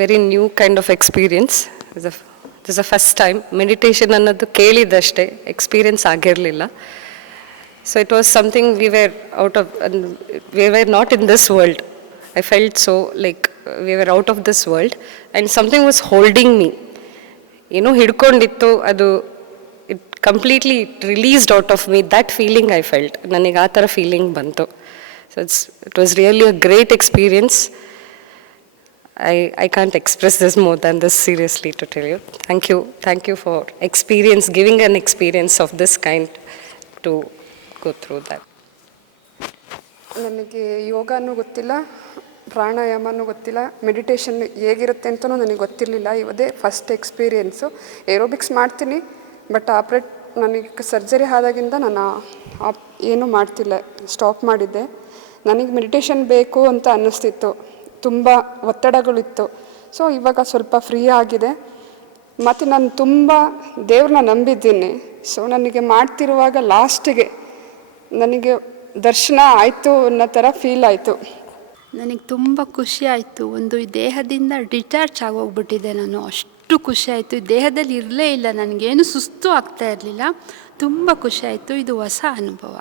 Very new kind of experience is a first time meditation ಅನ್ನೋದು ಕೇಳಿದ್ದಷ್ಟೇ. Experience ಆಗಿರಲಿಲ್ಲ. So it was something we were out of we were not in this world I felt so like we were out of this world and something was holding me ಏನೋ ಹಿಡ್ಕೊಂಡಿತ್ತು, ಅದು it completely released out of me that feeling I felt ನನಗೆ ಆ ಥರ feeling ಬಂತು. So it's it was really a great experience I, I can't express this more than this seriously to tell you. Thank you. Thank you for experience, giving an experience of this kind to go through that. ನನಗೆ ಯೋಗನೂ ಗೊತ್ತಿಲ್ಲ ಪ್ರಾಣಾಯಾಮನೂ ಗೊತ್ತಿಲ್ಲ meditation ಹೇಗಿರುತ್ತೆ ಅಂತಲೂ ನನಗೆ ಗೊತ್ತಿರಲಿಲ್ಲ ಇವದೇ first experience aerobics ಮಾಡ್ತೀನಿ but operate ನನಗೆ ಸರ್ಜರಿ ಆದಾಗಿಂದ ನಾನು ಆಪ್ ಏನೂ ಮಾಡ್ತಿಲ್ಲ ಸ್ಟಾಪ್ ಮಾಡಿದ್ದೆ ನನಗೆ ಮೆಡಿಟೇಷನ್ ಬೇಕು ಅಂತ ಅನ್ನಿಸ್ತಿತ್ತು ತುಂಬ ಒತ್ತಡಗಳಿತ್ತು. ಸೊ ಇವಾಗ ಸ್ವಲ್ಪ ಫ್ರೀ ಆಗಿದೆ. ಮತ್ತು ನಾನು ತುಂಬ ದೇವ್ರನ್ನ ನಂಬಿದ್ದೀನಿ. ಸೊ ನನಗೆ ಮಾಡ್ತಿರುವಾಗ ಲಾಸ್ಟಿಗೆ ನನಗೆ ದರ್ಶನ ಆಯಿತು ಅನ್ನೋ ಥರ ಫೀಲ್ ಆಯಿತು. ನನಗೆ ತುಂಬ ಖುಷಿ ಆಯಿತು. ಒಂದು ಈ ದೇಹದಿಂದ ಡಿಟ್ಯಾಚ್ ಆಗೋಗ್ಬಿಟ್ಟಿದ್ದೆ ನಾನು. ಅಷ್ಟು ಖುಷಿ ಆಯಿತು. ದೇಹದಲ್ಲಿ ಇರಲೇ ಇಲ್ಲ. ನನಗೇನು ಸುಸ್ತು ಆಗ್ತಾ ಇರಲಿಲ್ಲ. ತುಂಬ ಖುಷಿ ಆಯಿತು. ಇದು ಹೊಸ ಅನುಭವ.